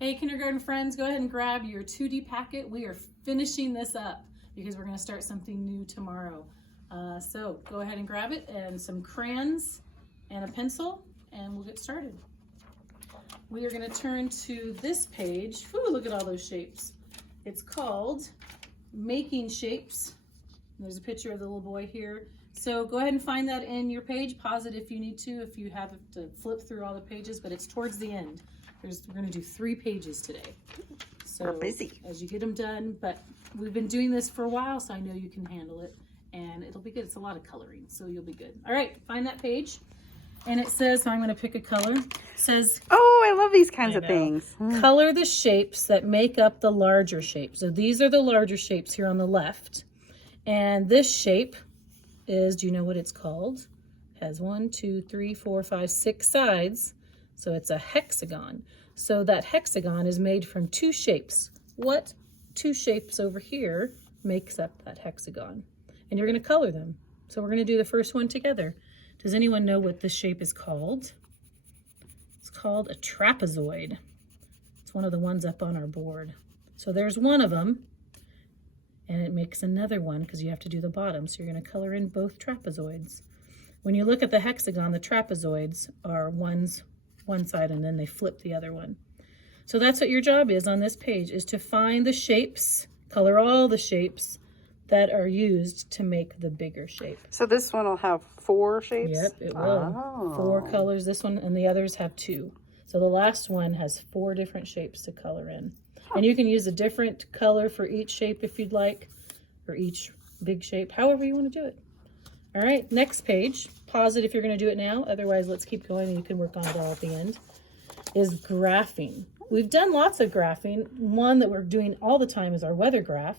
Hey, kindergarten friends, go ahead and grab your 2D packet. We are finishing this up because we're going to start something new tomorrow. So go ahead and grab it and some crayons and a pencil and we'll get started. We are going to turn to this page. Ooh, look at all those shapes. It's called Making Shapes. There's a picture of the little boy here. So go ahead and find that in your page. Pause it if you need to, if you have to flip through all the pages, but it's towards the end. We're going to do 3 pages today. So we're busy as you get them done, but we've been doing this for a while, so I know you can handle it, and it'll be good. It's a lot of coloring, so you'll be good. All right, find that page, and it says, so I'm going to pick a color. It says, oh, I love these kinds of things. Color the shapes that make up the larger shape. So these are the larger shapes here on the left, and this shape is, do you know what it's called? It has 1, 2, 3, 4, 5, 6 sides. So it's a hexagon. So that hexagon is made from 2 shapes. What 2 shapes over here makes up that hexagon? And you're going to color them. So we're going to do the first one together. Does anyone know what this shape is called? It's called a trapezoid. It's one of the ones up on our board. So there's one of them. And it makes another one because you have to do the bottom. So you're going to color in both trapezoids. When you look at the hexagon, the trapezoids are one side and then they flip the other one. So that's what your job is on this page, is to find the shapes, color all the shapes that are used to make the bigger shape. So this one will have 4 shapes? Yep, it will. Oh. 4 colors, this one, and the others have 2. So the last one has 4 different shapes to color in. And you can use a different color for each shape if you'd like, or each big shape, however you want to do it. All right, next page. Pause it if you're going to do it now. Otherwise, let's keep going and you can work on it all at the end. Is graphing. We've done lots of graphing. One that we're doing all the time is our weather graph.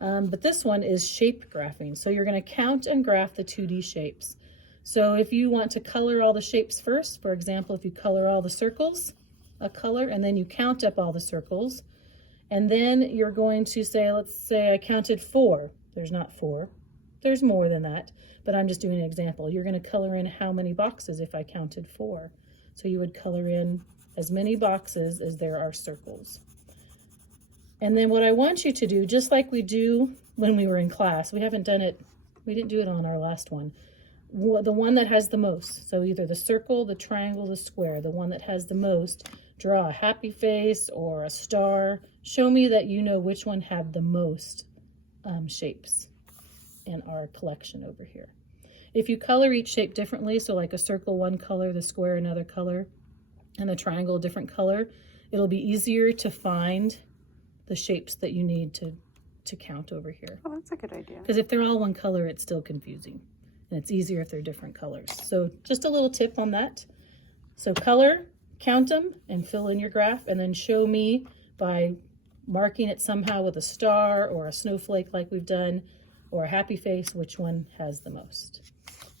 But this one is shape graphing. So you're going to count and graph the 2D shapes. So if you want to color all the shapes first, for example, if you color all the circles, a color, and then you count up all the circles, and then you're going to say, let's say I counted 4. There's not 4. There's more than that, but I'm just doing an example. You're going to color in how many boxes if I counted 4. So you would color in as many boxes as there are circles. And then what I want you to do, just like we do when we were in class, we didn't do it on our last one. The one that has the most, so either the circle, the triangle, the square, the one that has the most, draw a happy face or a star. Show me that you know which one had the most shapes in our collection over here. If you color each shape differently, so like a circle one color, the square another color, and the triangle a different color, it'll be easier to find the shapes that you need to count over here. Oh, that's a good idea. Because if they're all one color, it's still confusing. And it's easier if they're different colors. So just a little tip on that. So color, count them, and fill in your graph, and then show me by marking it somehow with a star or a snowflake like we've done, or a happy face, which one has the most,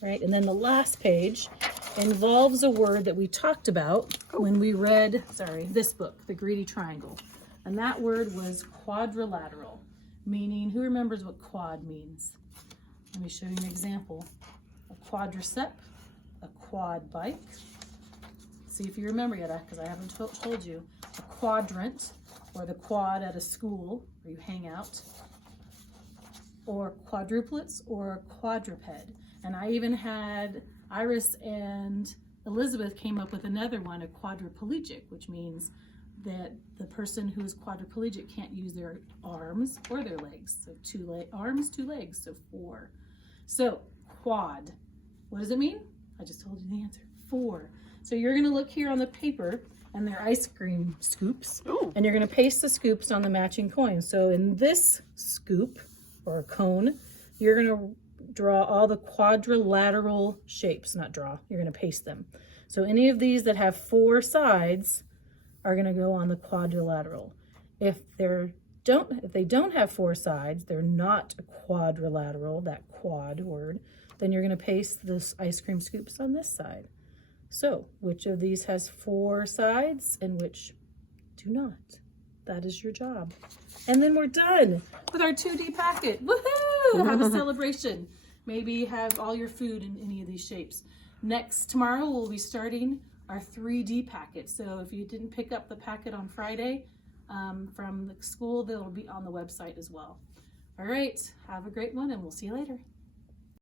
right? And then the last page involves a word that we talked about when we read, this book, The Greedy Triangle. And that word was quadrilateral, meaning, who remembers what quad means? Let me show you an example. A quadricep, a quad bike. See if you remember yet, because I haven't told you. A quadrant, or the quad at a school where you hang out, or quadruplets, or a quadruped. And I even had Iris and Elizabeth came up with another one, a quadriplegic, which means that the person who is quadriplegic can't use their arms or their legs. So 2 arms, 2 legs, so 4. So quad, what does it mean? I just told you the answer, 4. So you're gonna look here on the paper and they're ice cream scoops. Ooh. And you're gonna paste the scoops on the matching coin. So in this scoop, or a cone, you're going to draw all the quadrilateral shapes, you're going to paste them. So any of these that have 4 sides are going to go on the quadrilateral. If they don't have 4 sides, they're not a quadrilateral, that quad word, then you're going to paste this ice cream scoops on this side. So which of these has 4 sides and which do not? That is your job. And then we're done with our 2D packet. Woohoo! Have a celebration. Maybe have all your food in any of these shapes. Tomorrow we'll be starting our 3D packet. So if you didn't pick up the packet on Friday from the school, they'll be on the website as well. All right, have a great one, and we'll see you later.